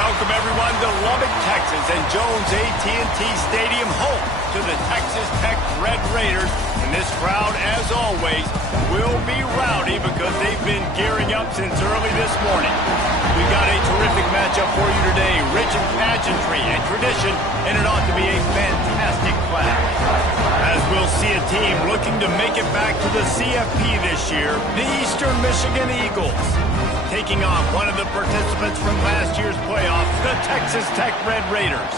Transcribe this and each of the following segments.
Welcome, everyone, to Lubbock, Texas, and Jones AT&T Stadium, home to the Texas Tech Red Raiders. And this crowd, as always, will be rowdy because they've been gearing up since early this morning. We got a terrific matchup for you today, rich in pageantry and tradition, and it ought to be a fantastic clash. As we'll see a team looking to make it back to the CFP this year, the Eastern Michigan Eagles, taking on one of the participants from last year's playoffs, the Texas Tech Red Raiders.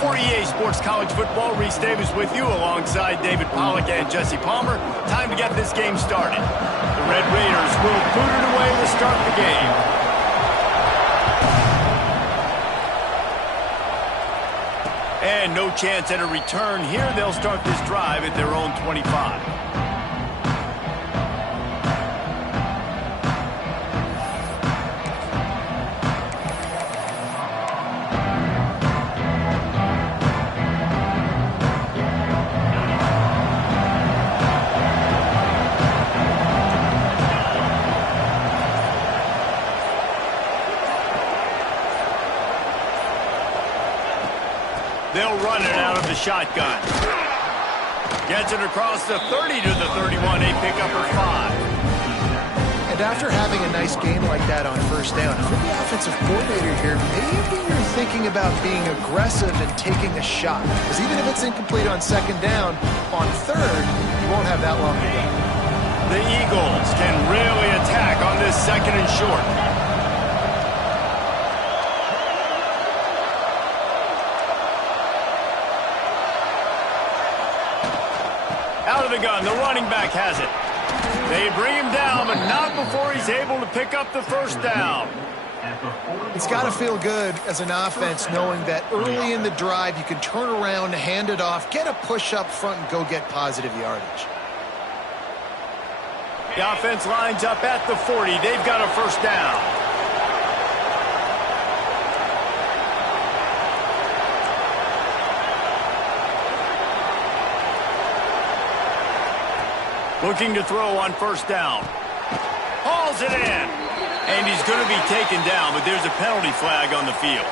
For EA Sports College Football, Reese Davis with you alongside David Pollack and Jesse Palmer. Time to get this game started. The Red Raiders will boot it away to start the game. And no chance at a return here. They'll start this drive at their own 25. They'll run it out of the shotgun. Gets it across the 30 to the 31, a pickup of 5. And after having a nice game like that on first down, if you're the offensive coordinator here, maybe you're thinking about being aggressive and taking a shot. Because even if it's incomplete on second down, on third, you won't have that long to go. The Eagles can really attack on this second and short. Out of the gun, the running back has it. They bring him down, but not before he's able to pick up the first down. It's got to feel good as an offense knowing that early in the drive you can turn around, hand it off, get a push up front, and go get positive yardage. The offense lines up at the 40. They've got a first down. Looking to throw on first down. Hauls it in. And he's going to be taken down, but there's a penalty flag on the field.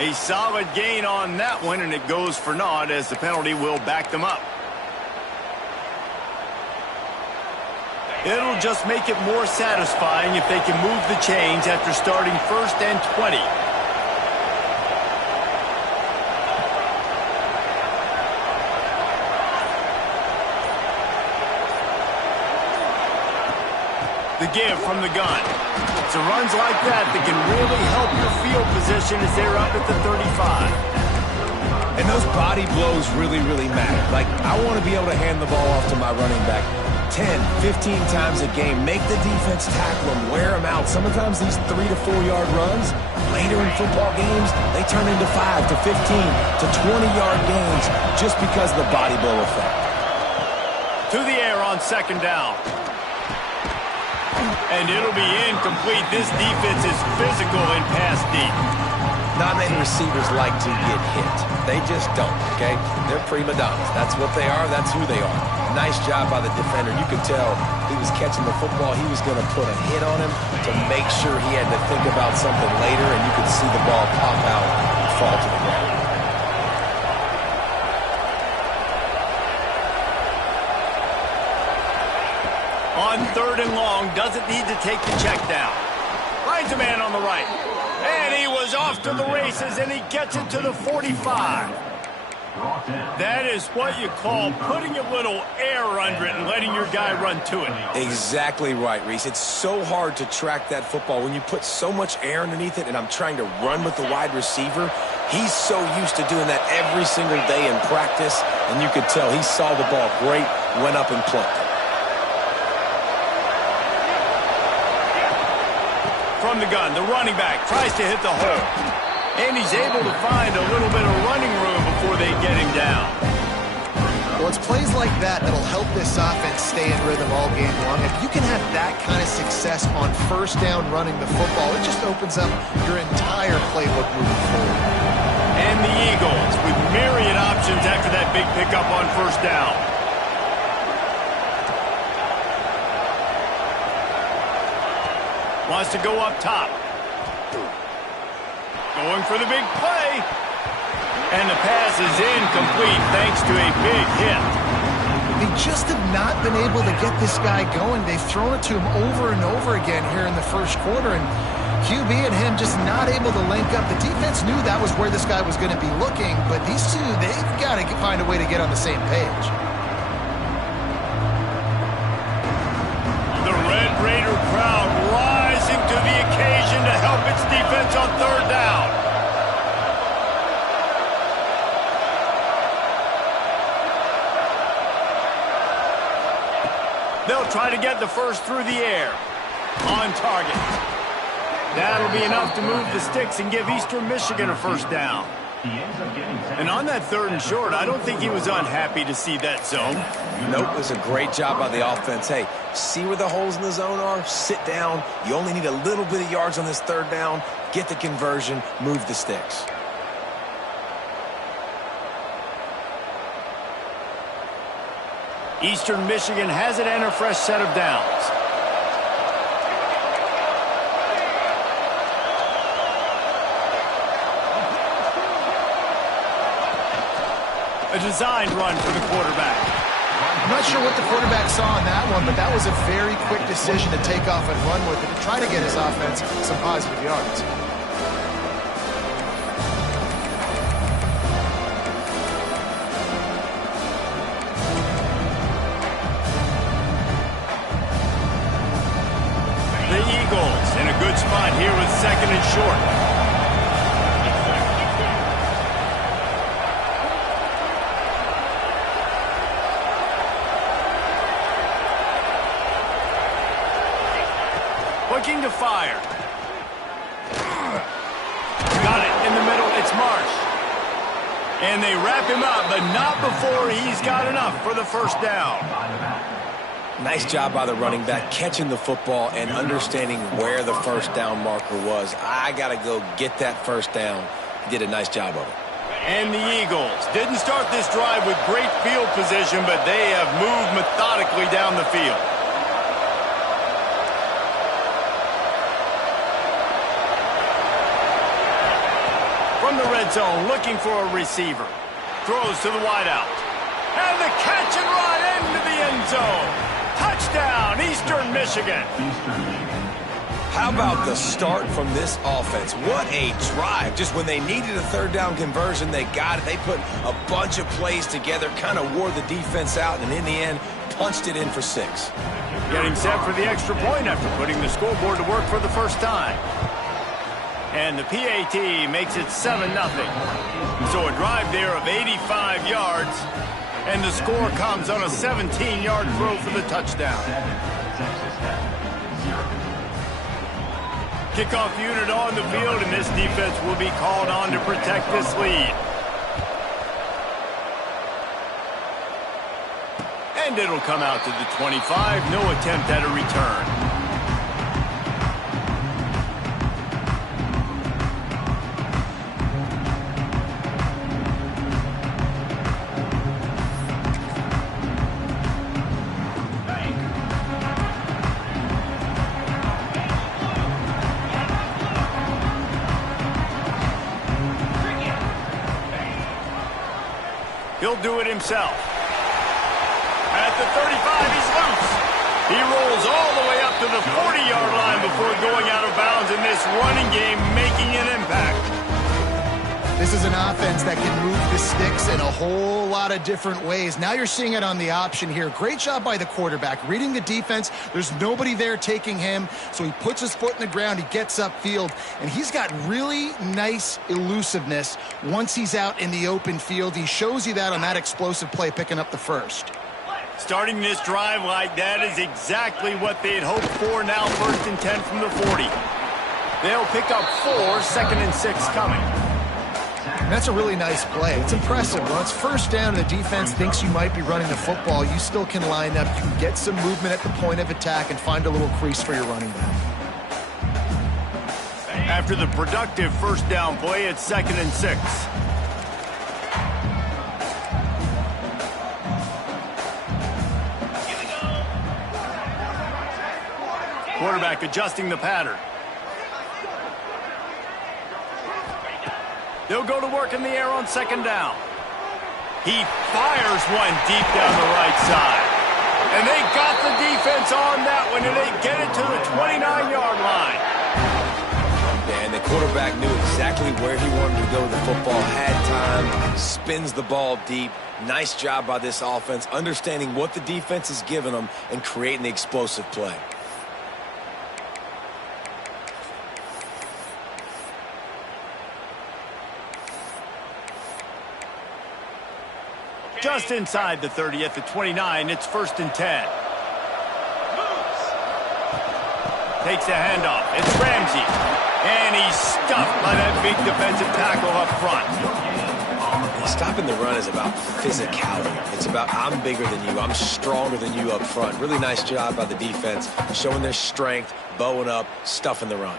A solid gain on that one, and it goes for naught as the penalty will back them up. It'll just make it more satisfying if they can move the chains after starting first and 20. The give from the gun. It's a runs like that that can really help your field position as they're up at the 35. And those body blows really, really matter. Like, I want to be able to hand the ball off to my running back 10, 15 times a game. Make the defense tackle them, wear them out. Sometimes these 3 to 4 yard runs, later in football games, they turn into 5 to 15 to 20 yard gains just because of the body blow effect. To the air on second down. And it'll be incomplete. This defense is physical and pass deep. Not many receivers like to get hit. They just don't, okay? They're prima donnas. That's what they are. That's who they are. Nice job by the defender. You could tell he was catching the football. He was going to put a hit on him to make sure he had to think about something later, and you could see the ball pop out and fall to the ground. On third and long, doesn't need to take the check down. Finds a man on the right. And he was off to the races, and he gets it to the 45. That is what you call putting a little air under it and letting your guy run to it. Exactly right, Reese. It's so hard to track that football when you put so much air underneath it, and I'm trying to run with the wide receiver. He's so used to doing that every single day in practice, and you could tell he saw the ball great, went up and plucked it. From the gun, the running back tries to hit the hole. And he's able to find a little bit of running room before they get him down. Well, it's plays like that that'll help this offense stay in rhythm all game long. If you can have that kind of success on first down running the football, it just opens up your entire playbook moving forward. And the Eagles with myriad options after that big pickup on first down. Wants to go up top. Going for the big play. And the pass is incomplete thanks to a big hit. They just have not been able to get this guy going. They've thrown it to him over and over again here in the first quarter, and QB and him just not able to link up. The defense knew that was where this guy was going to be looking, but these two, they've got to find a way to get on the same page. The Red Raider crowd rising to the occasion to help its defense on third down. They'll try to get the first through the air. On target. That'll be enough to move the sticks and give Eastern Michigan a first down. And on that 3rd and short, I don't think he was unhappy to see that zone. Nope, it was a great job by the offense. Hey, see where the holes in the zone are? Sit down. You only need a little bit of yards on this 3rd down. Get the conversion. Move the sticks. Eastern Michigan has it and a fresh set of downs. A designed run for the quarterback. I'm not sure what the quarterback saw on that one, but that was a very quick decision to take off and run with it to try to get his offense some positive yards. The Eagles in a good spot here with 2nd and short. Looking to fire. Got it in the middle. It's Marsh. And they wrap him up, but not before he's got enough for the first down. Nice job by the running back, catching the football and understanding where the first down marker was. I got to go get that first down. He did a nice job of it. And the Eagles didn't start this drive with great field position, but they have moved methodically down the field. From the red zone, looking for a receiver. Throws to the wideout. And the catch and run into the end zone. Touchdown, Eastern Michigan. How about the start from this offense? What a drive. Just when they needed a 3rd down conversion, they got it. They put a bunch of plays together, kind of wore the defense out, and in the end, punched it in for 6. Getting set for the extra point after putting the scoreboard to work for the first time. And the PAT makes it 7-0. So a drive there of 85 yards. And the score comes on a 17-yard throw for the touchdown. Kickoff unit on the field, and this defense will be called on to protect this lead. And it'll come out to the 25. No attempt at a return. He'll do it himself. At the 35, he's loose. He rolls all the way up to the 40-yard line before going out of bounds in this running game, making an impact. This is an offense that can move the sticks in a whole lot of different ways. Now you're seeing it on the option here. Great job by the quarterback. Reading the defense, there's nobody there taking him, so he puts his foot in the ground, he gets upfield, and he's got really nice elusiveness once he's out in the open field. He shows you that on that explosive play, picking up the first. Starting this drive like that is exactly what they'd hoped for. Now 1st and 10 from the 40. They'll pick up 4, 2nd and 6 coming. And that's a really nice play. It's impressive. When it's first down and the defense thinks you might be running the football, you still can line up. You can get some movement at the point of attack and find a little crease for your running back. After the productive first down play, it's 2nd and 6. Quarterback adjusting the pattern. They'll go to work in the air on second down. He fires one deep down the right side. And they got the defense on that one, and they get it to the 29-yard line. And the quarterback knew exactly where he wanted to go with the football, had time, spins the ball deep. Nice job by this offense, understanding what the defense is giving them and creating the explosive play. Just inside the 30 at the 29, it's 1st and 10. Takes the handoff. It's Ramsey. And he's stuffed by that big defensive tackle up front. Stopping the run is about physicality. It's about I'm bigger than you. I'm stronger than you up front. Really nice job by the defense, showing their strength, bowing up, stuffing the run.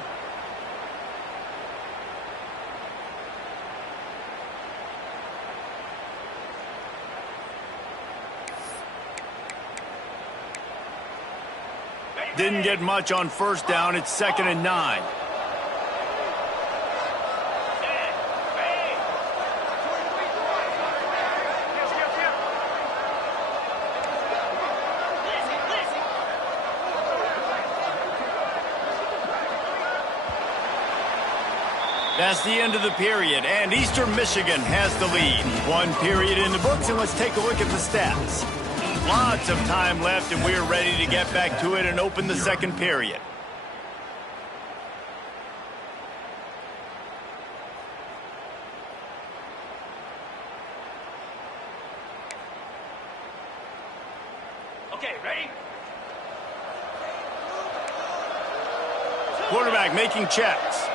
Didn't get much on 1st down. It's 2nd and 9. That's the end of the period, and Eastern Michigan has the lead. 1 period in the books, and let's take a look at the stats. Lots of time left, and we're ready to get back to it and open the 2nd period. Okay, ready? Quarterback making checks.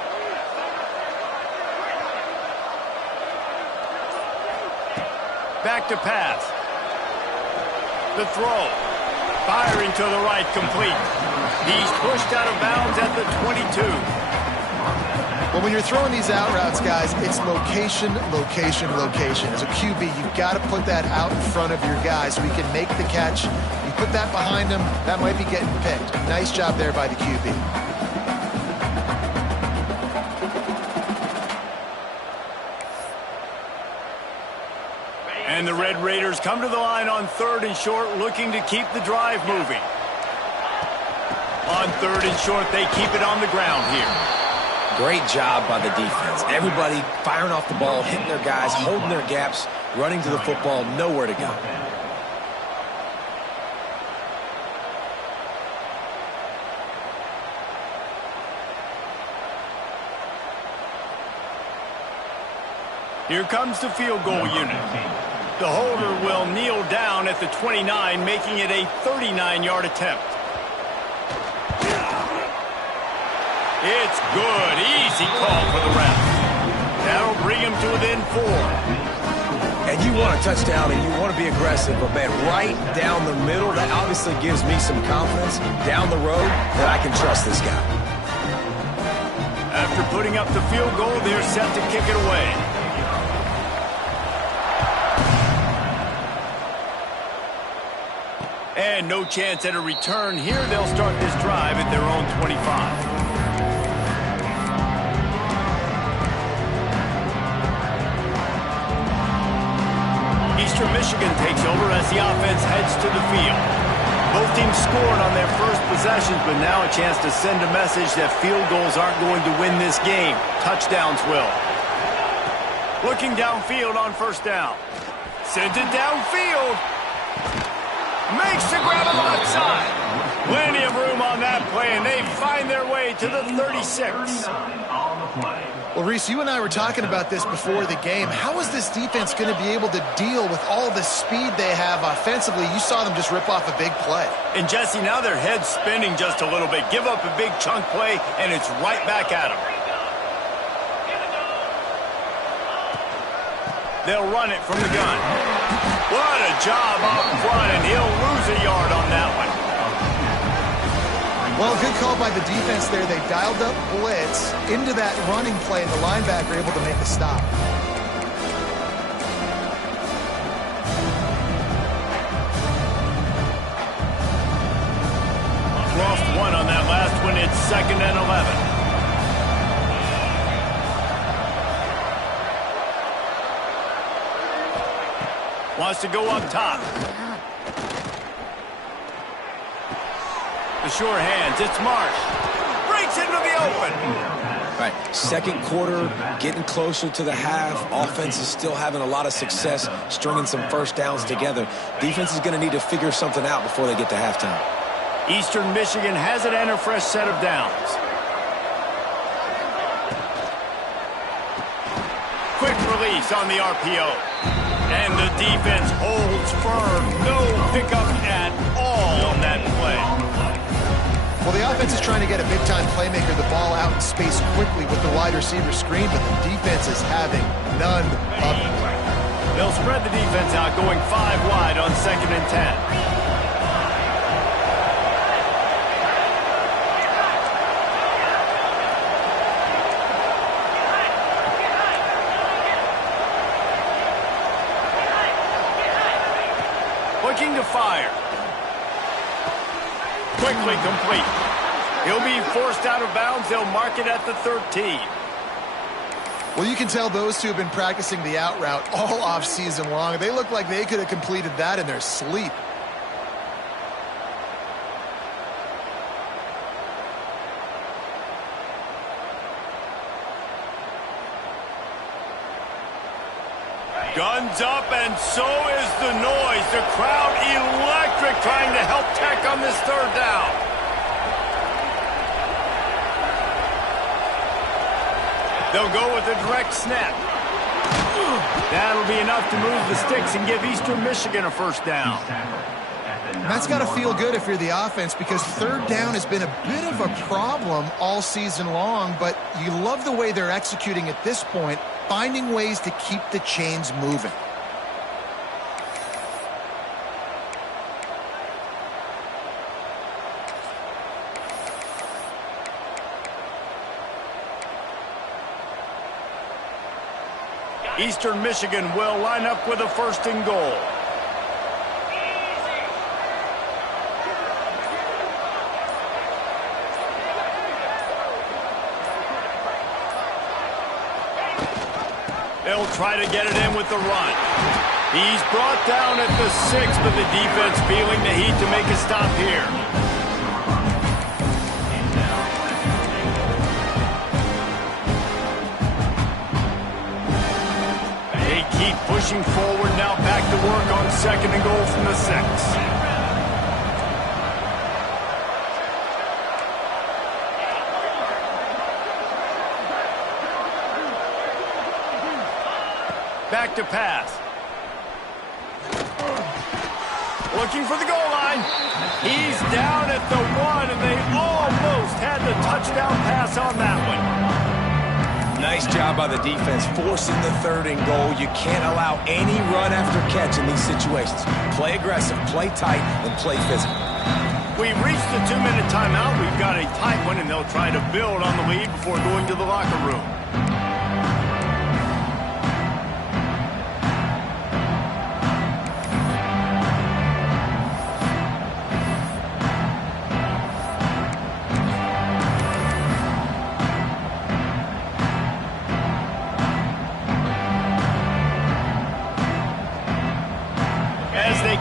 Back to pass. The throw. Firing to the right, complete. He's pushed out of bounds at the 22. Well, when you're throwing these out routes, guys, it's location, location, location. As a QB, you've got to put that out in front of your guy so he can make the catch. You put that behind him, that might be getting picked. Nice job there by the QB. And the Red Raiders come to the line on 3rd and short, looking to keep the drive moving. On 3rd and short, they keep it on the ground here. Great job by the defense. Everybody firing off the ball, hitting their guys, holding their gaps, running to the football, nowhere to go. Here comes the field goal unit. The holder will kneel down at the 29, making it a 39-yard attempt. It's good. Easy call for the ref. That'll bring him to within 4. And you want a touchdown and you want to be aggressive, but man, right down the middle, that obviously gives me some confidence down the road that I can trust this guy. After putting up the field goal, they're set to kick it away. And no chance at a return here. They'll start this drive at their own 25. Eastern Michigan takes over as the offense heads to the field. Both teams scored on their first possessions, but now a chance to send a message that field goals aren't going to win this game. Touchdowns will. Looking downfield on 1st down. Sends it downfield. Makes the grab on the left side. Plenty of room on that play, and they find their way to the 36. Well, Reese, you and I were talking about this before the game. How is this defense going to be able to deal with all the speed they have offensively? You saw them just rip off a big play. And, Jesse, now their head's spinning just a little bit. Give up a big chunk play, and it's right back at them. They'll run it from the gun. What a job up front, and he'll lose a yard on that one. Well, good call by the defense there. They dialed up blitz into that running play, and the linebacker able to make the stop. Lost one on that last one. It's 2nd and 11. wants to go up top. The sure hands, it's Marsh. Breaks into the open. All right, second quarter, getting closer to the half. Offense is still having a lot of success stringing some first downs together. Defense is going to need to figure something out before they get to halftime. Eastern Michigan has it and a fresh set of downs. Quick release on the RPO. And the defense holds firm. No pickup at all on that play. Well, the offense is trying to get a big-time playmaker the ball out in space quickly with the wide receiver screen, but the defense is having none of it. They'll spread the defense out, going 5 wide on 2nd and 10. Looking to fire. Quickly complete. He'll be forced out of bounds. They'll mark it at the 13. Well, you can tell those two have been practicing the out route all off-season long. They look like they could have completed that in their sleep. Guns up, and so is the noise. The crowd electric, trying to help Tech on this 3rd down. They'll go with a direct snap. That'll be enough to move the sticks and give Eastern Michigan a first down. That's got to feel good if you're the offense, because 3rd down has been a bit of a problem all season long, but you love the way they're executing at this point, finding ways to keep the chains moving. Eastern Michigan will line up with a 1st and goal. They'll try to get it in with the run. He's brought down at the 6, but the defense feeling the heat to make a stop here. They keep pushing forward, now back to work on 2nd and goal from the 6. Back to pass. Looking for the goal line. He's down at the 1, and they almost had the touchdown pass on that one. Nice job by the defense, forcing the 3rd and goal. You can't allow any run after catch in these situations. Play aggressive, play tight, and play physical. We've reached the 2-minute timeout. We've got a tight one, and they'll try to build on the lead before going to the locker room.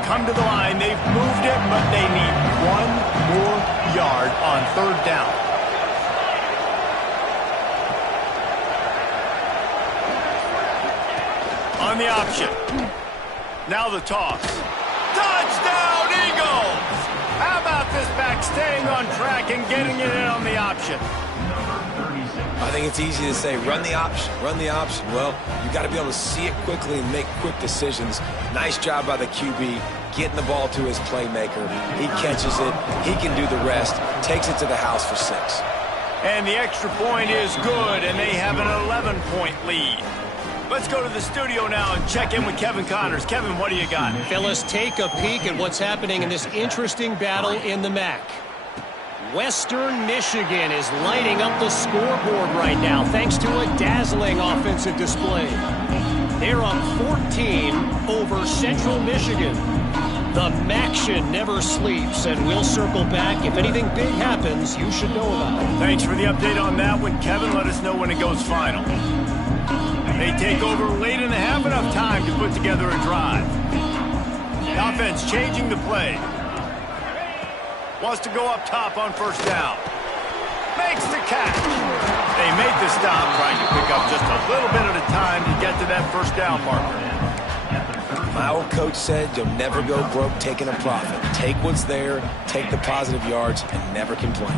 Come to the line. They've moved it, but they need 1 more yard on 3rd down. On the option. Now the toss. Touchdown, Eagles! How about this back staying on track and getting it in on the option? I think it's easy to say, run the option, run the option. Well, you got to be able to see it quickly and make quick decisions. Nice job by the QB, getting the ball to his playmaker. He catches it, he can do the rest, takes it to the house for 6. And the extra point is good, and they have an 11-point lead. Let's go to the studio now and check in with Kevin Connors. Kevin, what do you got? Fellas, take a peek at what's happening in this interesting battle in the MAC. Western Michigan is lighting up the scoreboard right now thanks to a dazzling offensive display. They're up 14 over Central Michigan. The MACtion never sleeps, and we'll circle back. If anything big happens, you should know about it. Thanks for the update on that one, Kevin. Let us know when it goes final. They take over late in the half, enough time to put together a drive. The offense changing the play. Wants to go up top on first down. Makes the catch. They make the stop, trying to pick up just a little bit at a time to get to that first down marker. My old coach said you'll never go broke taking a profit. Take what's there, take the positive yards, and never complain.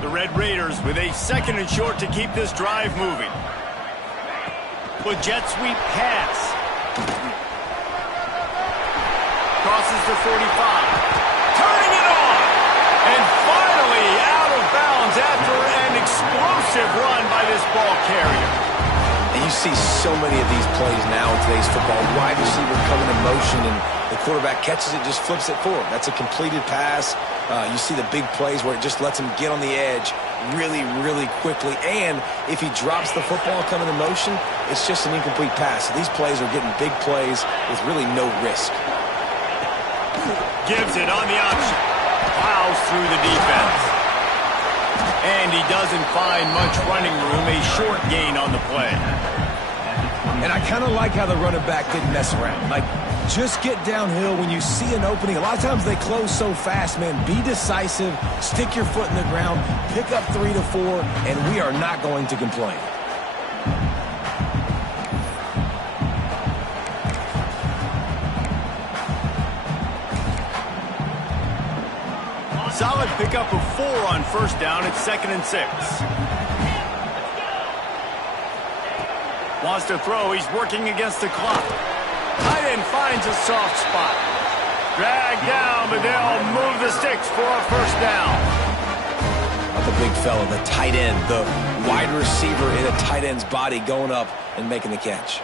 The Red Raiders with a 2nd and short to keep this drive moving. With jet sweep pass. Crosses the 45. Turning it on. And finally out of bounds after an explosive run by this ball carrier. And you see so many of these plays now in today's football. Wide receiver coming in motion, and the quarterback catches it, just flips it forward. That's a completed pass. You see the big plays where it just lets him get on the edge really, really quickly. And if he drops the football coming in motion, it's just an incomplete pass. So these plays are getting big plays with really no risk. Gives it on the option. Plows through the defense. And he doesn't find much running room. A short gain on the play. And I kind of like how the running back didn't mess around. Like, just get downhill when you see an opening. A lot of times they close so fast, man. Be decisive. Stick your foot in the ground. Pick up 3 to 4, and we are not going to complain. Solid pickup of 4 on first down at 2nd and 6. Wants to throw. He's working against the clock. Tight end finds a soft spot. Dragged down, but they'll move the sticks for a first down. The big fella, the tight end, the wide receiver in a tight end's body going up and making the catch.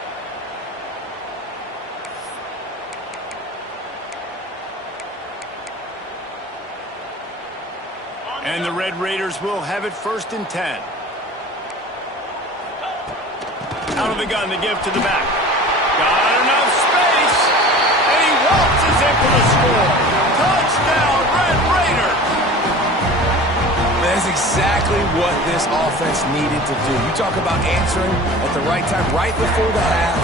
And the Red Raiders will have it 1st and 10. Out of the gun, the give to the back. Got enough space, and he waltzes in for the score. Touchdown, Red Raiders! That's exactly what this offense needed to do. You talk about answering at the right time, right before the half,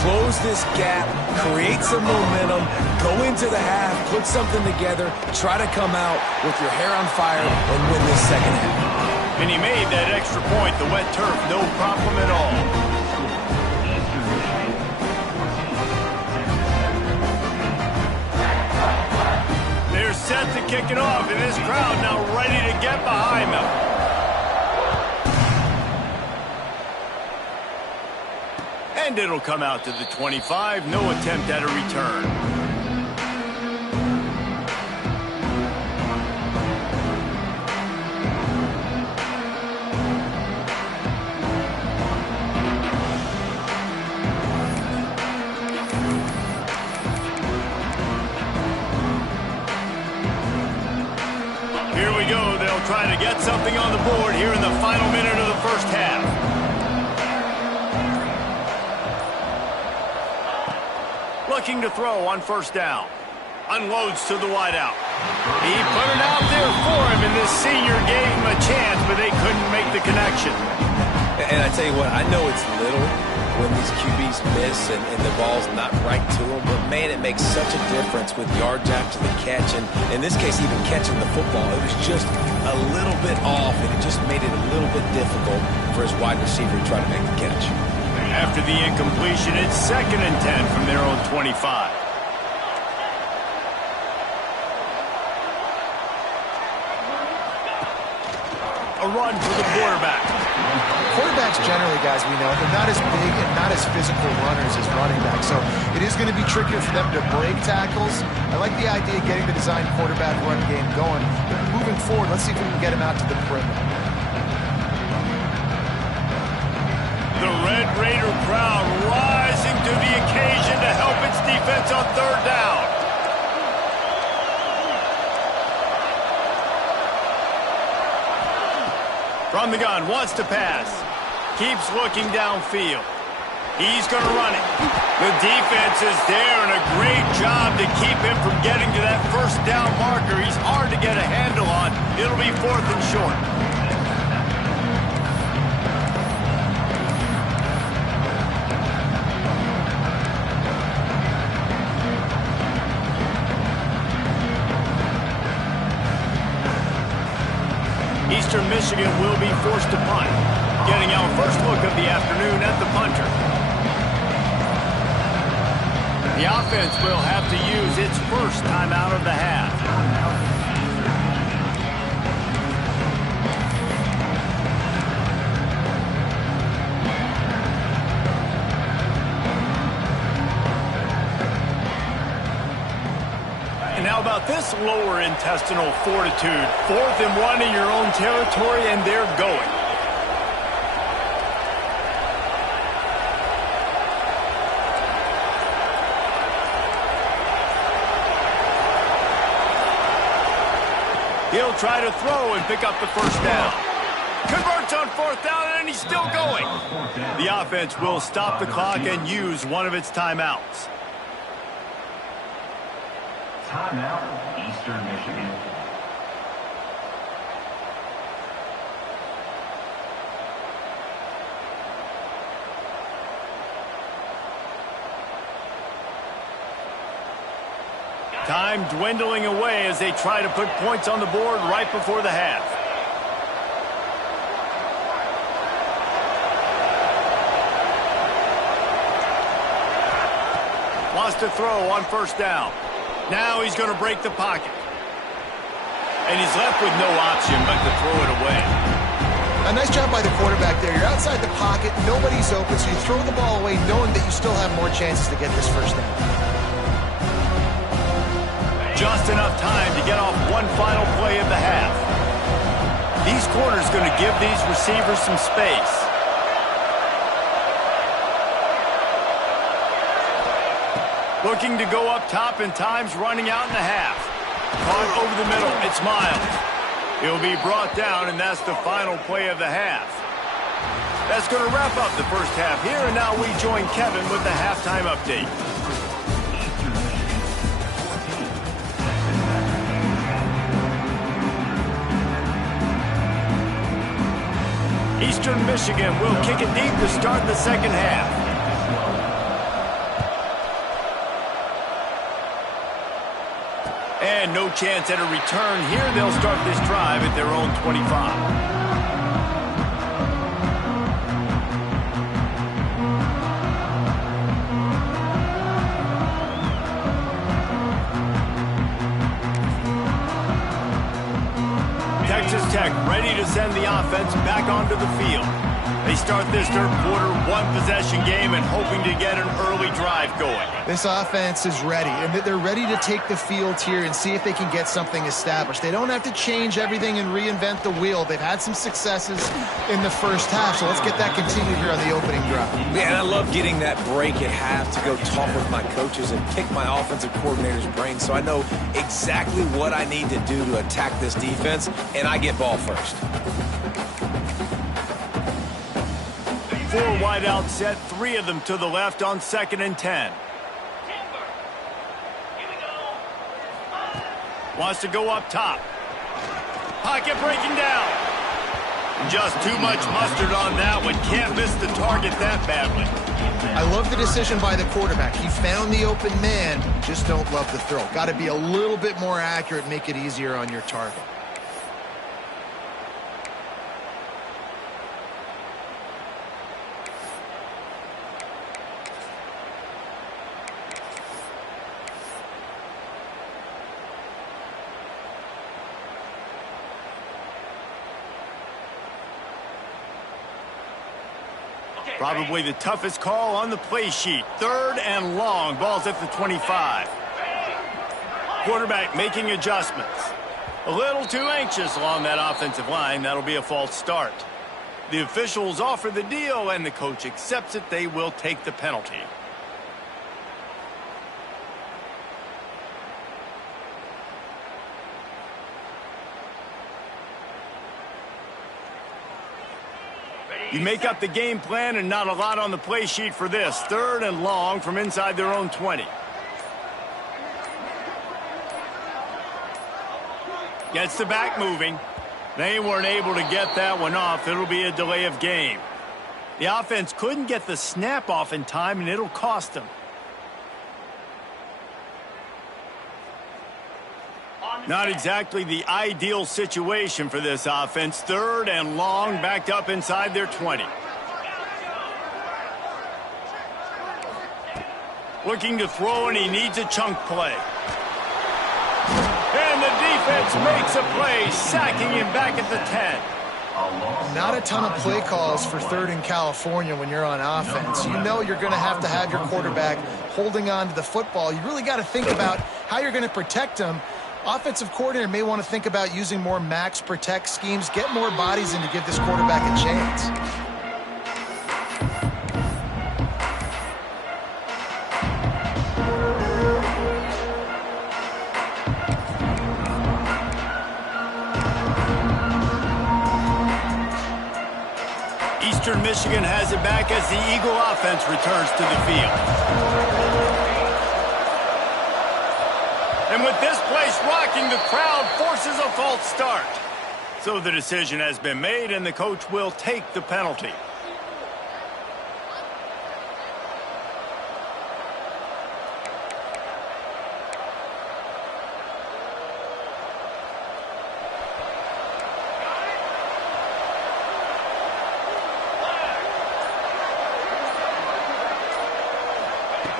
close this gap, create some momentum, go into the half, put something together, try to come out with your hair on fire and win this second half. And he made that extra point, the wet turf, no problem at all. They're set to kick it off, and this crowd now ready to get behind them. And it'll come out to the 25. No attempt at a return. Here we go. They'll try to get something on the board here in the final minute of the first half. Looking to throw on first down. Unloads to the wideout. He put it out there for him, and this senior gave him a chance, but they couldn't make the connection. And I tell you what, I know it's little when these QBs miss and the ball's not right to them, but man, it makes such a difference with yards after the catch, and in this case, even catching the football. It was just a little bit off, and it just made it a little bit difficult for his wide receiver to try to make the catch. After the incompletion, it's 2nd and 10 from their own 25. A run for the quarterback. Quarterbacks generally, guys, we know, they're not as big and not as physical runners as running backs, so it is going to be trickier for them to break tackles. I like the idea of getting the design quarterback run game going. But moving forward, let's see if we can get him out to the perimeter. The Red Raider crowd rising to the occasion to help its defense on third down. From the gun, wants to pass. Keeps looking downfield. He's going to run it. The defense is there, and a great job to keep him from getting to that first down marker. He's hard to get a handle on. It'll be 4th and short. Eastern Michigan will be forced to punt. Getting our first look of the afternoon at the punter. The offense will have to use its first timeout of the half. And how about this lower intestinal fortitude? 4th and 1 in your own territory, and they're going. He'll try to throw and pick up the first down. Converts on 4th down, and he's still going. The offense will stop the clock and use one of its timeouts. Timeout, Eastern Michigan. Time dwindling away as they try to put points on the board right before the half. Wants to throw on 1st down. Now he's going to break the pocket. And he's left with no option but to throw it away. A nice job by the quarterback there. You're outside the pocket, nobody's open, so you throw the ball away knowing that you still have more chances to get this first down. Just enough time to get off one final play of the half. These corners going to give these receivers some space. Looking to go up top, and time's running out in the half. Caught over the middle. It's Miles. He'll be brought down, and that's the final play of the half. That's going to wrap up the first half here, and now we join Kevin with the halftime update. Eastern Michigan will kick it deep to start the second half. And no chance at a return here. They'll start this drive at their own 25. Texas Tech ready to send the offense back onto the field. They start this third quarter one-possession game and hoping to get an early drive going. This offense is ready, and they're ready to take the field here and see if they can get something established. They don't have to change everything and reinvent the wheel. They've had some successes in the first half, so let's get that continued here on the opening drive. Man, I love getting that break at half to go talk with my coaches and pick my offensive coordinator's brain so I know exactly what I need to do to attack this defense, and I get ball first. 4 wide out set, 3 of them to the left on 2nd and 10. Wants to go up top. Pocket breaking down. Just too much mustard on that one. Can't miss the target that badly. I love the decision by the quarterback. He found the open man, just don't love the throw. Got to be a little bit more accurate, make it easier on your target. Probably the toughest call on the play sheet. 3rd and long. Ball's at the 25. Quarterback making adjustments. A little too anxious along that offensive line. That'll be a false start. The officials offer the deal, and the coach accepts it. They will take the penalty. You make up the game plan, and not a lot on the play sheet for this. 3rd and long from inside their own 20. Gets the back moving. They weren't able to get that one off. It'll be a delay of game. The offense couldn't get the snap off in time, and it'll cost them. Not exactly the ideal situation for this offense. 3rd and long, backed up inside their 20. Looking to throw, and he needs a chunk play. And the defense makes a play, sacking him back at the 10. Not a ton of play calls for 3rd in California when you're on offense. You know you're going to have your quarterback holding on to the football. You really got to think about how you're going to protect him. Offensive coordinator may want to think about using more max protect schemes, get more bodies in to give this quarterback a chance. Eastern Michigan has it back as the Eagle offense returns to the field. And with this place rocking, the crowd forces a false start. So the decision has been made, and the coach will take the penalty.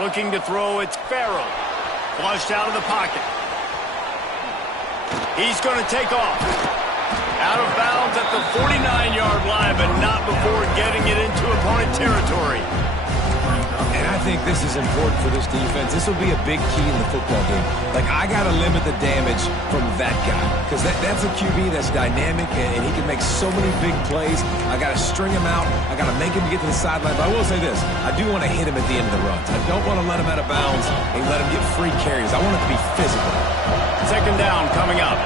Looking to throw, it's Farrell. Flushed out of the pocket. He's going to take off. Out of bounds at the 49-yard line, but not before getting it into opponent territory. And I think this is important for this defense. This will be a big key in the football game. Like, I got to limit the damage from that guy, because that's a QB that's dynamic, and he can make so many big plays. I got to string him out. I got to make him get to the sideline. But I will say this. I do want to hit him at the end of the runs. I don't want to let him out of bounds and let him get free carries. I want it to be physical. 2nd down coming up.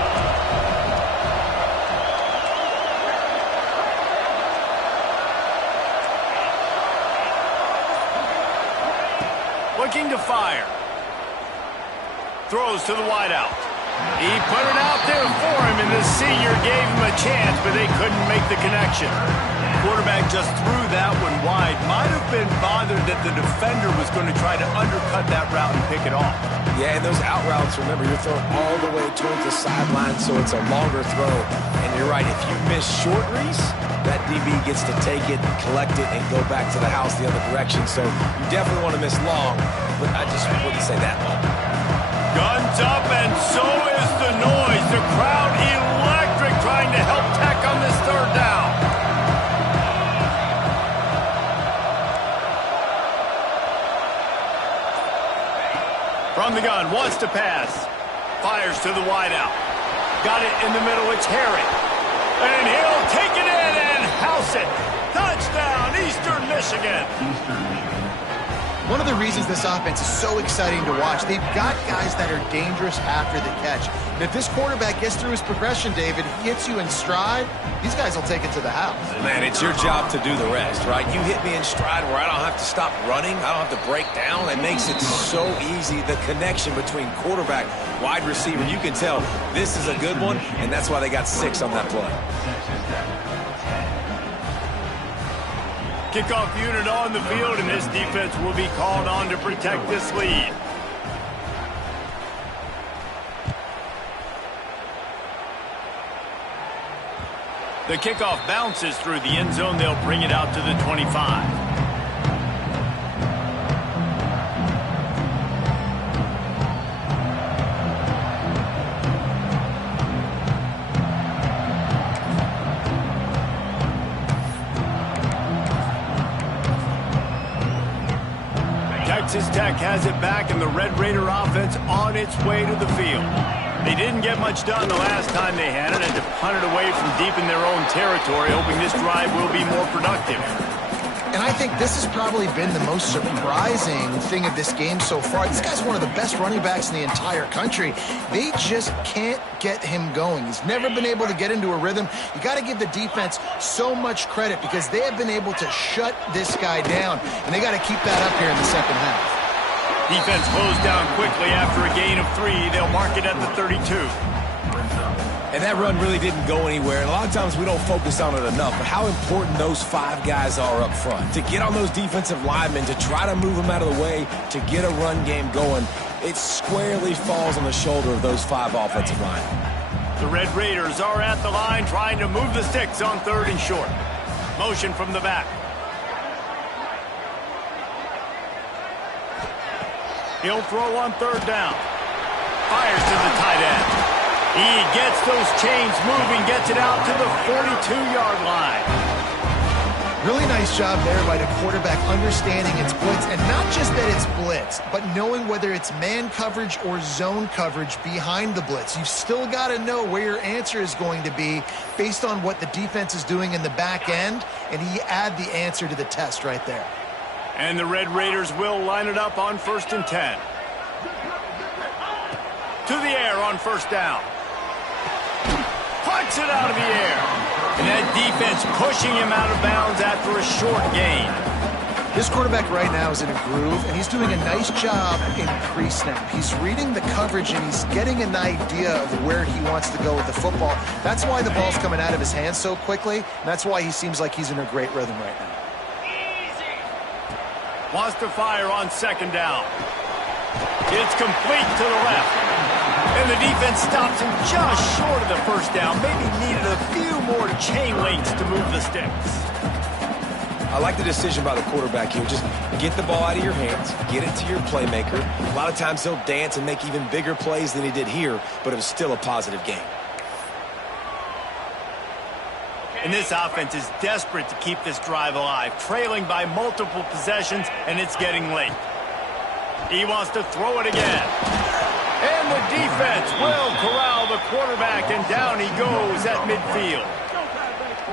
Looking to fire. Throws to the wideout. He put it out there for him, and the senior gave him a chance, but they couldn't make the connection. Quarterback just threw that one wide. Might have been bothered that the defender was going to try to undercut that route and pick it off. Yeah, and those out routes, remember, you're throwing all the way towards the sideline, so it's a longer throw. And you're right, if you miss short Reese, that DB gets to take it, collect it, and go back to the house the other direction. So you definitely want to miss long, but I just wouldn't say that long. Guns up, and so is the noise. The crowd electric, trying to help Tech on this 3rd down. From the gun, wants to pass. Fires to the wideout. Got it in the middle, it's Harry. And he'll take it in and house it. Touchdown, Eastern Michigan. One of the reasons this offense is so exciting to watch, they've got guys that are dangerous after the catch. And if this quarterback gets through his progression, David, hits you in stride, these guys will take it to the house. Man, it's your job to do the rest, right? You hit me in stride where I don't have to stop running. I don't have to break down. It makes it so easy. The connection between quarterback, wide receiver, you can tell this is a good one, and that's why they got 6 on that play. Kickoff unit on the field, and this defense will be called on to protect this lead. The kickoff bounces through the end zone. They'll bring it out to the 25. Texas Tech has it back, and the Red Raider offense on its way to the field. They didn't get much done the last time they had it, and to punt it away from deep in their own territory, hoping this drive will be more productive. And I think this has probably been the most surprising thing of this game so far. This guy's one of the best running backs in the entire country. They just can't get him going. He's never been able to get into a rhythm. You got to give the defense so much credit because they have been able to shut this guy down, and they got to keep that up here in the 2nd half. Defense closed down quickly after a gain of 3. They'll mark it at the 32. And that run really didn't go anywhere. And a lot of times we don't focus on it enough, but how important those 5 guys are up front. To get on those defensive linemen, to try to move them out of the way, to get a run game going. it squarely falls on the shoulder of those 5 offensive linemen. The Red Raiders are at the line trying to move the sticks on 3rd and short. Motion from the back. He'll throw on 3rd down. Fires to the tight end. He gets those chains moving, gets it out to the 42-yard line. Really nice job there by the quarterback understanding it's blitz, and not just that it's blitz, but knowing whether it's man coverage or zone coverage behind the blitz. You've still got to know where your answer is going to be based on what the defense is doing in the back end, and he add the answer to the test right there. And the Red Raiders will line it up on 1st and 10. To the air on 1st down. Punts it out of the air. And that defense pushing him out of bounds after a short gain. This quarterback right now is in a groove, and he's doing a nice job in pre-snap. He's reading the coverage, and he's getting an idea of where he wants to go with the football. That's why the ball's coming out of his hands so quickly, and that's why he seems like he's in a great rhythm right now. Wants to fire on 2nd down. It's complete to the left. And the defense stops him just short of the 1st down. Maybe needed a few more chain links to move the sticks. I like the decision by the quarterback here. Just get the ball out of your hands, get it to your playmaker. A lot of times he'll dance and make even bigger plays than he did here, but it was still a positive game. And this offense is desperate to keep this drive alive, trailing by multiple possessions, and it's getting late. He wants to throw it again. And the defense will corral the quarterback, and down he goes at midfield.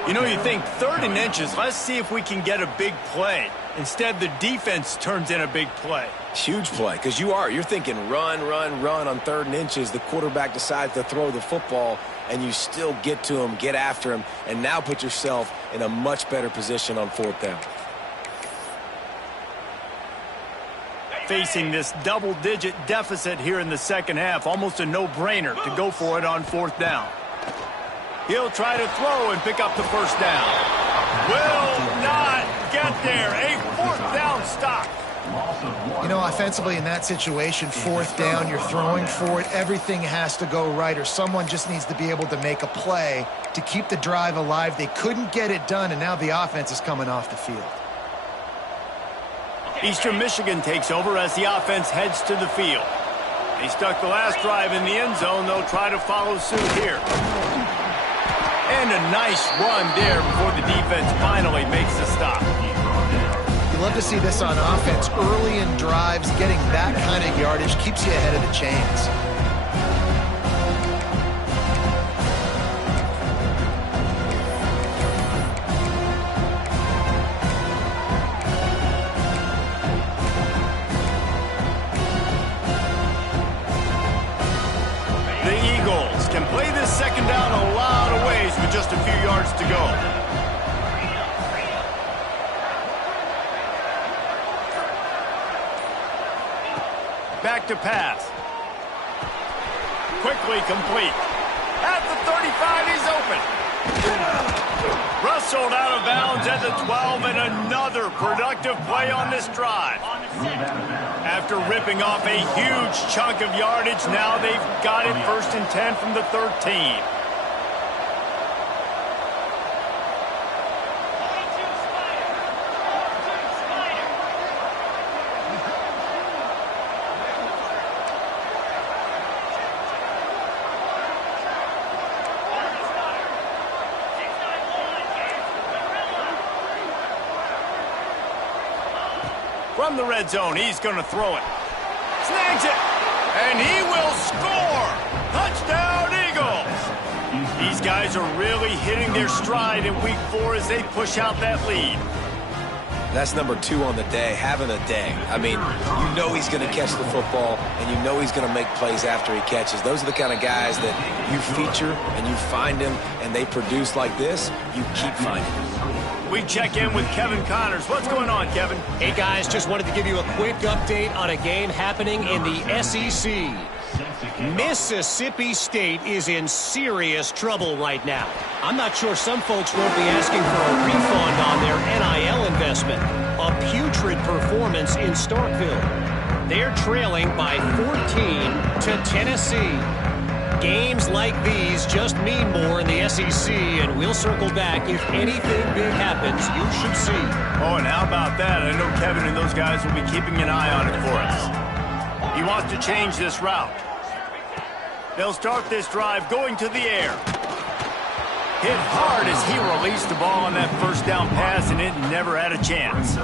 You know, you think 3rd and inches, let's see if we can get a big play. Instead, the defense turns in a big play. Huge play, because you're thinking run, run, run on 3rd and inches. The quarterback decides to throw the football, and you still get to him, get after him, and now put yourself in a much better position on 4th down. Facing this double-digit deficit here in the 2nd half, almost a no-brainer to go for it on 4th down. He'll try to throw and pick up the 1st down. Will not get there. A 4th down stop. You know, offensively in that situation, 4th down, you're throwing for it. Everything has to go right, or someone just needs to be able to make a play to keep the drive alive. They couldn't get it done, and now the offense is coming off the field. Eastern Michigan takes over as the offense heads to the field. They stuck the last drive in the end zone. They'll try to follow suit here. And a nice run there before the defense finally makes the stop. You love to see this on offense. Early in drives, getting that kind of yardage keeps you ahead of the chains. Can play this 2nd down a lot of ways with just a few yards to go. Back to pass. Quickly complete. At the 35, he's open. Rustled out of bounds at the 12, and another productive play on this drive. After ripping off a huge chunk of yardage, now they've got it 1st and 10 from the 13. From the red zone, he's going to throw it. Snags it, and he will score! Touchdown, Eagles! These guys are really hitting their stride in Week 4 as they push out that lead. That's number 2 on the day, having a day. I mean, you know he's going to catch the football, and you know he's going to make plays after he catches. Those are the kind of guys that you feature, and you find them, and they produce like this, you keep finding them. We check in with Kevin Connors. What's going on, Kevin? Hey, guys, just wanted to give you a quick update on a game happening in the SEC. Mississippi State is in serious trouble right now. I'm not sure some folks won't be asking for a refund on their NIL investment. A putrid performance in Starkville. They're trailing by 14 to Tennessee. Games like these just mean more in the SEC, and we'll circle back if anything big happens you should see. Oh, and how about that? I know Kevin and those guys will be keeping an eye on it for us. He wants to change this route. They'll start this drive going to the air. Hit hard as he released the ball on that first down pass, and it never had a chance.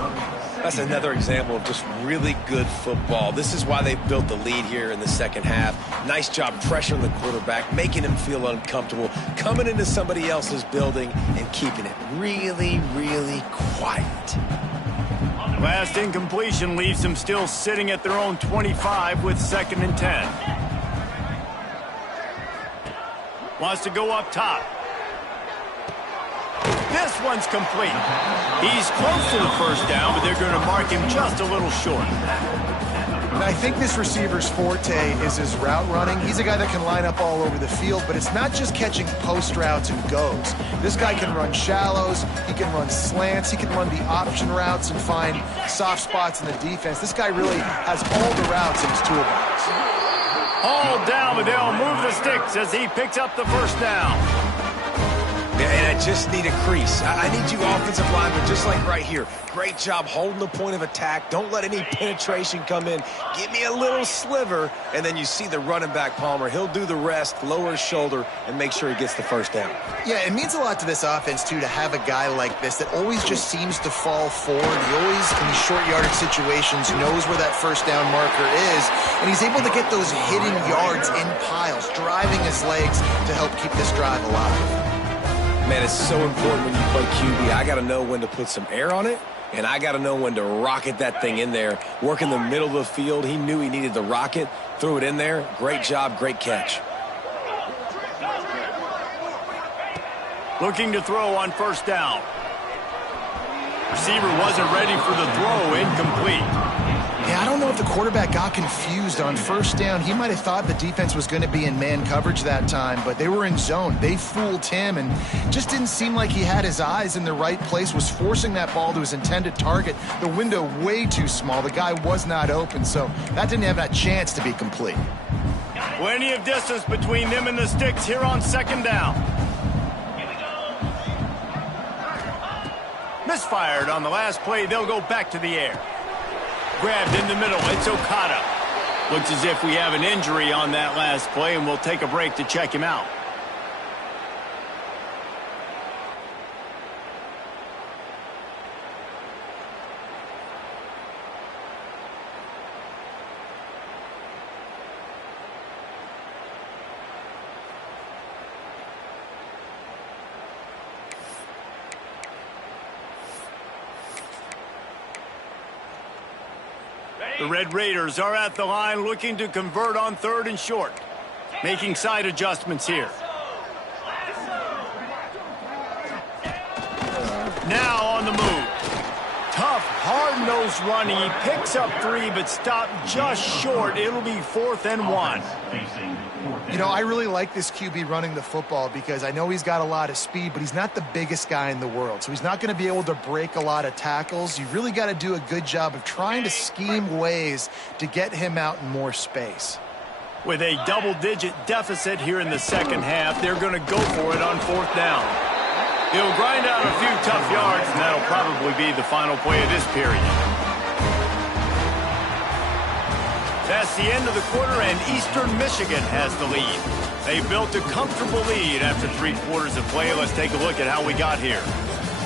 That's another example of just really good football. This is why they built the lead here in the second half. Nice job pressuring the quarterback, making him feel uncomfortable, coming into somebody else's building and keeping it really, really quiet. Last incompletion leaves them still sitting at their own 25 with 2nd and 10. Wants to go up top. This one's complete. He's close to the first down, but they're going to mark him just a little short. And I think this receiver's forte is his route running. He's a guy that can line up all over the field, but it's not just catching post routes and goes. This guy can run shallows, he can run slants, he can run the option routes and find soft spots in the defense. This guy really has all the routes in his toolbox. Hauled down, but they'll move the sticks as he picks up the first down. Yeah, and I just need a crease. I need you offensive linemen, just like right here. Great job holding the point of attack. Don't let any penetration come in. Give me a little sliver, and then you see the running back, Palmer. He'll do the rest, lower his shoulder, and make sure he gets the first down. Yeah, it means a lot to this offense, too, to have a guy like this that always just seems to fall forward. He always, in these short yardage situations, knows where that first down marker is, and he's able to get those hidden yards in piles, driving his legs to help keep this drive alive. Man, it's so important when you play QB. I got to know when to put some air on it, and I got to know when to rocket that thing in there. Work in the middle of the field. He knew he needed the rocket, threw it in there. Great job, great catch. Looking to throw on first down. Receiver wasn't ready for the throw, incomplete. Yeah, I don't know if the quarterback got confused on first down. He might have thought the defense was going to be in man coverage that time, but they were in zone. They fooled him and just didn't seem like he had his eyes in the right place, was forcing that ball to his intended target. The window way too small. The guy was not open, so that didn't have that chance to be complete. Plenty of distance between them and the sticks here on second down. Misfired on the last play. They'll go back to the air. Grabbed in the middle. It's Okada. Looks as if we have an injury on that last play, and we'll take a break to check him out. The Red Raiders are at the line looking to convert on 3rd and short. Making side adjustments here. Now on the move. Tough, hard-nosed running. He picks up 3, but stopped just short. It'll be 4th and 1. You know, I really like this QB running the football because I know he's got a lot of speed, but he's not the biggest guy in the world. So he's not going to be able to break a lot of tackles. You really got to do a good job of trying to scheme ways to get him out in more space. With a double-digit deficit here in the second half, they're going to go for it on 4th down. He'll grind out a few tough yards, and that'll probably be the final play of this period. That's the end of the quarter, and Eastern Michigan has the lead. They built a comfortable lead after 3 quarters of play. Let's take a look at how we got here.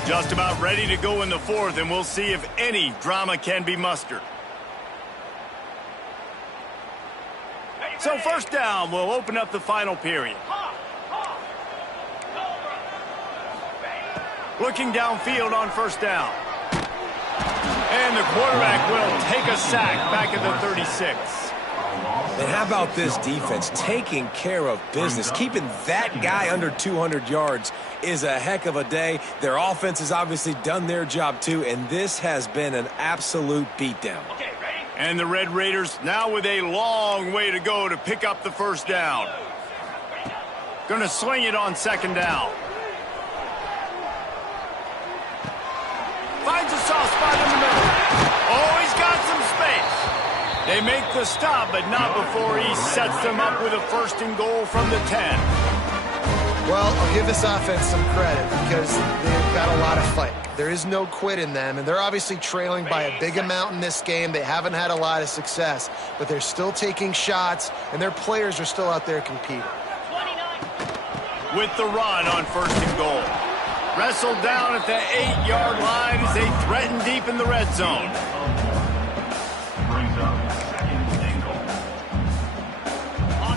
Just about ready to go in the 4th, and we'll see if any drama can be mustered. So first down, we'll open up the final period. Looking downfield on first down. And the quarterback will take a sack back at the 36. And how about this defense taking care of business? Keeping that guy under 200 yards is a heck of a day. Their offense has obviously done their job too, and this has been an absolute beatdown. And the Red Raiders now with a long way to go to pick up the first down. Going to sling it on second down. Finds a soft spot in the middle. Oh, he's got some space. They make the stop, but not before he sets them up with a 1st and goal from the 10. Well, I'll give this offense some credit because they've got a lot of fight. There is no quit in them, and they're obviously trailing by a big amount in this game. They haven't had a lot of success, but they're still taking shots, and their players are still out there competing. With the run on 1st and goal. Wrestled down at the 8-yard line as they threaten deep in the red zone. Brings up 2nd and goal.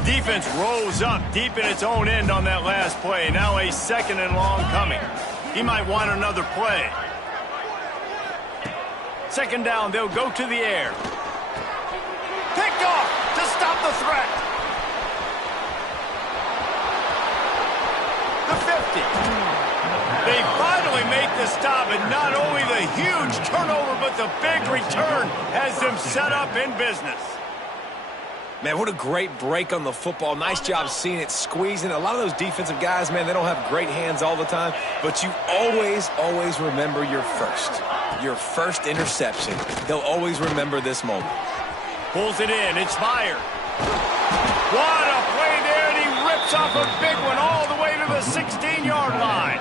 Defense rose up deep in its own end on that last play. Now a 2nd and long coming. He might want another play. 2nd down, they'll go to the air. Picked off to stop the threat. The 50. They finally make the stop, and not only the huge turnover, but the big return has them set up in business. Man, what a great break on the football. Nice job seeing it squeezing. A lot of those defensive guys, man, they don't have great hands all the time, but you always remember your first interception. They'll always remember this moment. Pulls it in. It's Meyer. What a play there, and he rips off a big one all the way to the 16-yard line.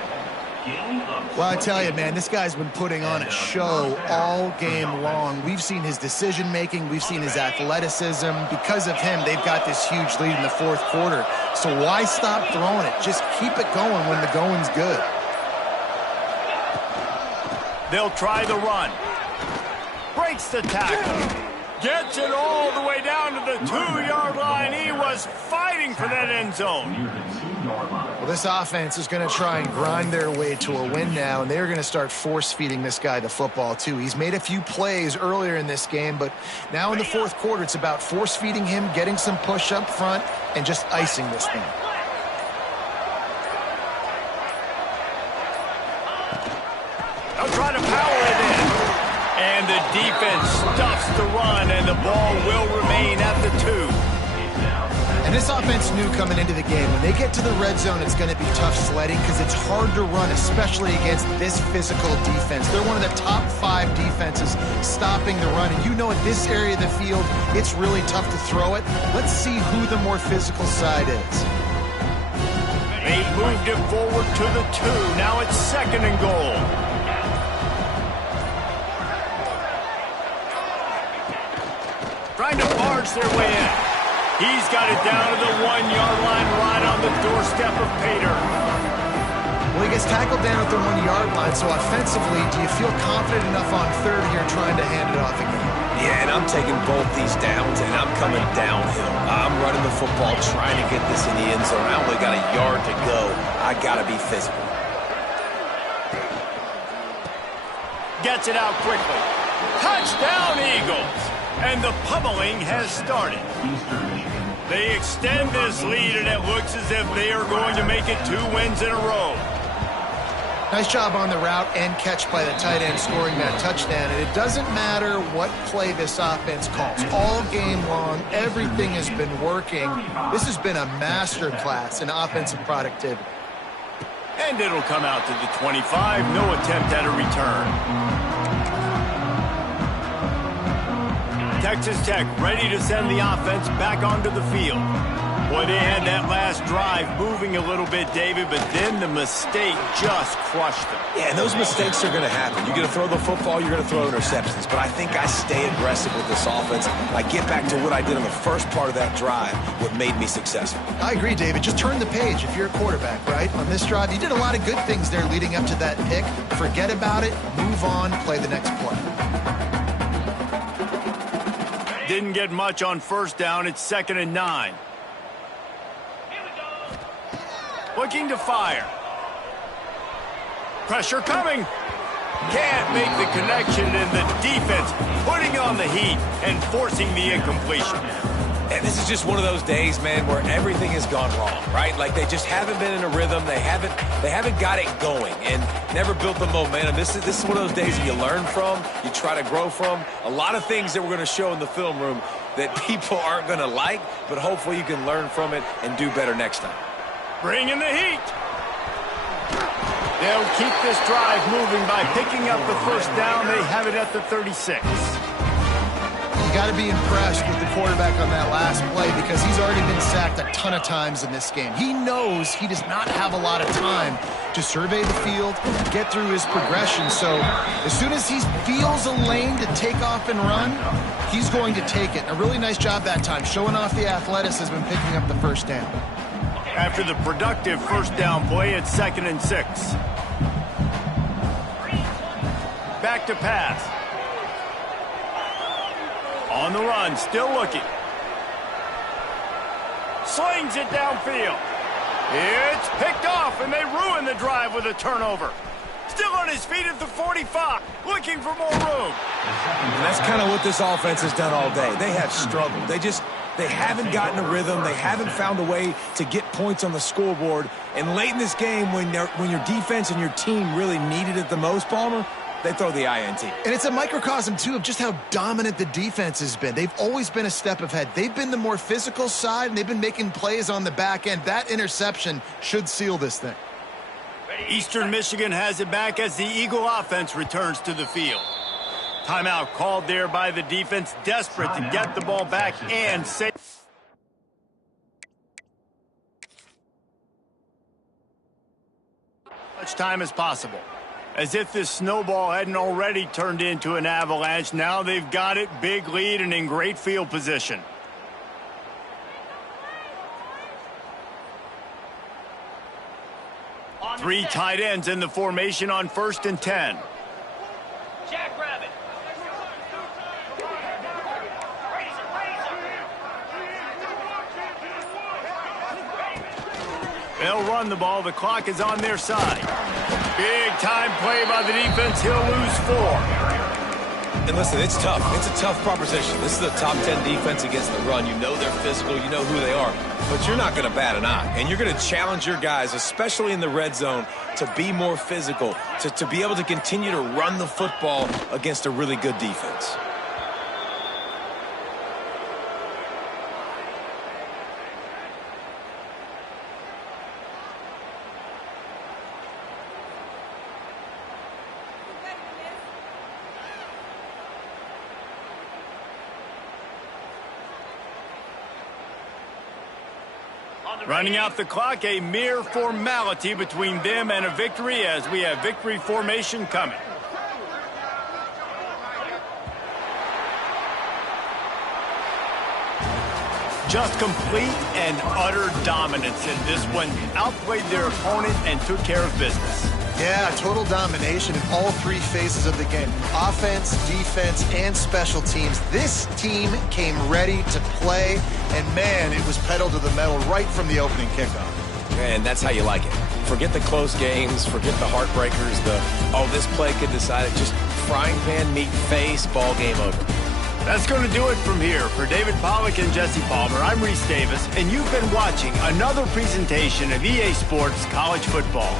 Well, I tell you, man, this guy's been putting on a show all game long. We've seen his decision-making. We've seen his athleticism. Because of him, they've got this huge lead in the 4th quarter. So why stop throwing it? Just keep it going when the going's good. They'll try the run. Breaks the tackle. Gets it all the way down to the 2-yard line. He was fighting for that end zone. Well, this offense is going to try and grind their way to a win now, and they're going to start force-feeding this guy the football, too. He's made a few plays earlier in this game, but now in the 4th quarter, it's about force-feeding him, getting some push up front, and just icing this thing. They'll try to power it in. And the defense stuffs the run, and the ball will remain at the 2. And this offense knew coming into the game, when they get to the red zone, it's going to be tough sledding because it's hard to run, especially against this physical defense. They're one of the top 5 defenses stopping the run. And you know, in this area of the field, it's really tough to throw it. Let's see who the more physical side is. They moved it forward to the 2. Now it's 2nd and goal. Trying to barge their way in. He's got it down to the 1-yard line right on the doorstep of Pater. Well, he gets tackled down at the 1-yard line, so offensively, do you feel confident enough on 3rd here trying to hand it off again? Yeah, and I'm taking both these downs, and I'm coming downhill. I'm running the football, trying to get this in the end zone. I only got a yard to go. I got to be physical. Gets it out quickly. Touchdown, Eagles! And the pummeling has started. They extend this lead, and it looks as if they are going to make it 2 wins in a row. Nice job on the route and catch by the tight end scoring that touchdown. And it doesn't matter what play this offense calls. All game long, everything has been working. This has been a master class in offensive productivity. And it'll come out to the 25. No attempt at a return. Texas Tech ready to send the offense back onto the field. Boy, they had that last drive moving a little bit, David, but then the mistake just crushed them. Yeah, and those mistakes are going to happen. You're going to throw the football, you're going to throw interceptions. But I think I stay aggressive with this offense. I get back to what I did on the first part of that drive, what made me successful. I agree, David. Just turn the page if you're a quarterback, right? On this drive, you did a lot of good things there leading up to that pick. Forget about it, move on, play the next play. Didn't get much on 1st down. It's 2nd and 9. Looking to fire. Pressure coming. Can't make the connection, and the defense putting on the heat and forcing the incompletion. And this is just one of those days, man, where everything has gone wrong, right? Like they just haven't been in a rhythm. They haven't got it going and never built the momentum. This is one of those days that you learn from, you try to grow from. A lot of things that we're going to show in the film room that people aren't going to like, but hopefully you can learn from it and do better next time. Bringing the heat. They'll keep this drive moving by picking up the 1st down. They have it at the 36. got to be impressed with the quarterback on that last play because he's already been sacked a ton of times in this game. He knows he does not have a lot of time to survey the field, get through his progression. So as soon as he feels a lane to take off and run, he's going to take it. A really nice job that time, showing off the athleticism and picking up the first down. After the productive first down play, it's 2nd and 6. Back to pass. On the run, still looking. Slings it downfield. It's picked off, and they ruin the drive with a turnover. Still on his feet at the 45, looking for more room. And that's kind of what this offense has done all day. They have struggled. They haven't gotten a rhythm. They haven't found a way to get points on the scoreboard. And late in this game, when your defense and your team really needed it the most, Palmer, they throw the INT. And it's a microcosm, too, of just how dominant the defense has been. They've always been a step ahead. They've been the more physical side, and they've been making plays on the back end. That interception should seal this thing. Eastern Michigan has it back as the Eagle offense returns to the field. Timeout called there by the defense, desperate to get the ball back and save. Much time as possible. As if this snowball hadn't already turned into an avalanche, now they've got it, big lead and in great field position. Three tight ends in the formation on 1st and 10. Jackrabbit. They'll run the ball. The clock is on their side. Big time play by the defense. He'll lose 4. And listen, it's tough. It's a tough proposition. This is a top 10 defense against the run. You know they're physical. You know who they are. But you're not going to bat an eye. And you're going to challenge your guys, especially in the red zone, to be more physical, to be able to continue to run the football against a really good defense. Running out the clock, a mere formality between them and a victory as we have victory formation coming. Just complete and utter dominance in this one. Outplayed their opponent and took care of business. Yeah, total domination in all 3 phases of the game. Offense, defense, and special teams. This team came ready to play, and man, it was pedal to the metal right from the opening kickoff. And that's how you like it. Forget the close games, forget the heartbreakers, this play could decide it. Just frying pan, meat face, ball game over. That's going to do it from here. For David Pollack and Jesse Palmer, I'm Reese Davis, and you've been watching another presentation of EA Sports College Football.